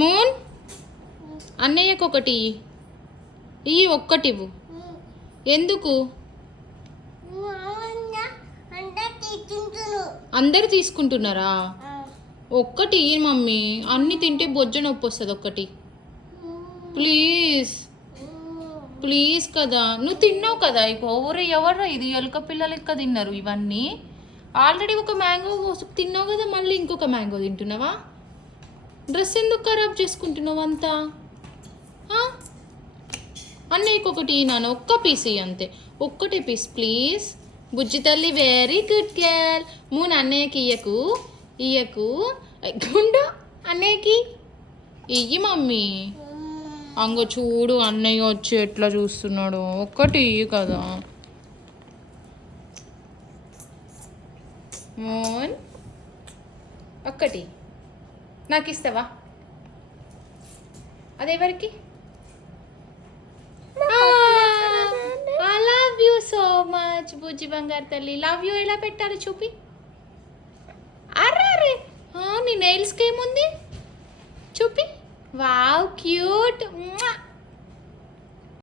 Moon అన్నయ్యకు ఒకటి ఇయ్యి, ఒక్కటి ఇవ్వు. ఎందుకు? అందరు తీసుకుంటున్నారా? ఒక్కటి ఇయ్యి మమ్మీ, అన్ని తింటే బొజ్జ నొప్పి వస్తుంది. ఒక్కటి ప్లీజ్ ప్లీజ్ కదా, నువ్వు తిన్నావు కదా. ఇక ఎవరు ఇది ఎలుక పిల్ల లెక్క తిన్నారు ఇవన్నీ. ఆల్రెడీ ఒక మ్యాంగో తిన్నావు కదా, మళ్ళీ ఇంకొక మ్యాంగో తింటున్నావా? డ్రెస్ ఎందుకు ఖరాబ్ చేసుకుంటున్నావు అంతా? అన్నయ్యకి ఒకటి నాన్న, ఒక్క పీస్ అంతే, ఒక్కటి పీస్ ప్లీజ్. బుజ్జి తల్లి వెరీ గుడ్ గర్ల్. మూన్ అన్నయ్యకి ఇయ్యకు గుండు, అన్నయ్యకి ఇయ్యి మమ్మీ. అంగో చూడు అన్నయ్య వచ్చి ఎట్లా చూస్తున్నాడు. ఒక్కటి ఇయ్యి కదా మూన్, ఒక్కటి నాకు ఇస్తావా? అదెవరికి? I love you so much బుజ్జి బంగారు తల్లి. లవ్ యూ ఎలా పెట్టాలి చూపి. అరే నీ నెయిల్స్కి ఏముంది చూపి. Wow cute.